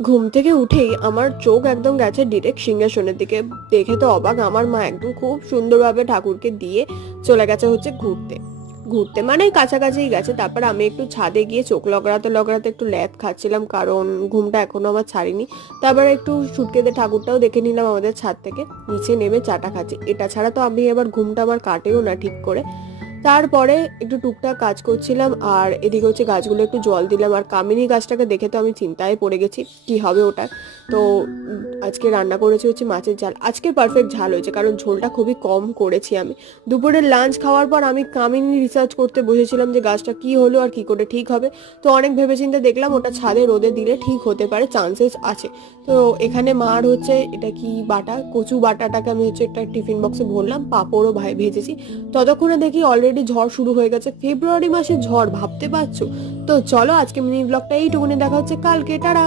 ঘুম থেকে উঠেই আমার চোখ একদম গেছে ডিরেক্ট সিংহাসনের দিকে। দেখে তো অবাক আমার মা, একদম খুব সুন্দরভাবে ঠাকুরকে দিয়ে চলে গেছে হচ্ছে ঘুরতে। ঘুরতে মানে কাছাকাছি গেছে। তারপর আমি একটু ছাদে গিয়ে চোখ লগড়াতে লগড়াতে একটু ল্যাদ খাচ্ছিলাম, কারণ ঘুমটা এখনো আমার ছাড়িনি। তারপর একটু সুটকেতে ঠাকুরটাও দেখে নিলাম আমাদের ছাদ থেকে। নিচে নেমে চাটা খাচ্ছি, এটা ছাড়া তো আমি এবার ঘুমটা আমার কাটেও না ঠিক করে। তারপরে একটু টুকটাক কাজ করছিলাম, আর এদিকে হচ্ছে গাছগুলো একটু জল দিলাম। আর কামিনী গাছটাকে দেখে তো আমি চিন্তায় পড়ে গেছি কি হবে ওটা। তো আজকে রান্না করেছি হচ্ছে মাছের ঝাল। আজকে পারফেক্ট ঝাল হয়েছে, কারণ ঝোলটা খুবই কম করেছি আমি। দুপুরের লাঞ্চ খাওয়ার পর আমি কামিনী রিসার্চ করতে বসেছিলাম যে গাছটা কি হলো আর কি করে ঠিক হবে। তো অনেক ভেবেচিন্তে দেখলাম ওটা ছাদে রোদে দিলে ঠিক হতে পারে, চান্সেস আছে। তো এখানে মার হচ্ছে এটা কি বাটা, কচু বাটাটাকে আমি হচ্ছে একটা টিফিন বক্সে ভরলাম, পাঁপড়ও ভেজেছি। ততক্ষণে দেখি অলরেডি ঝড় শুরু হয়ে গেছে। ফেব্রুয়ারি মাসে ঝড়, ভাবতে পারছো? তো চলো আজকে মিনি ব্লগটা এইটুকুনি, দেখা হচ্ছে কালকে, টাটা।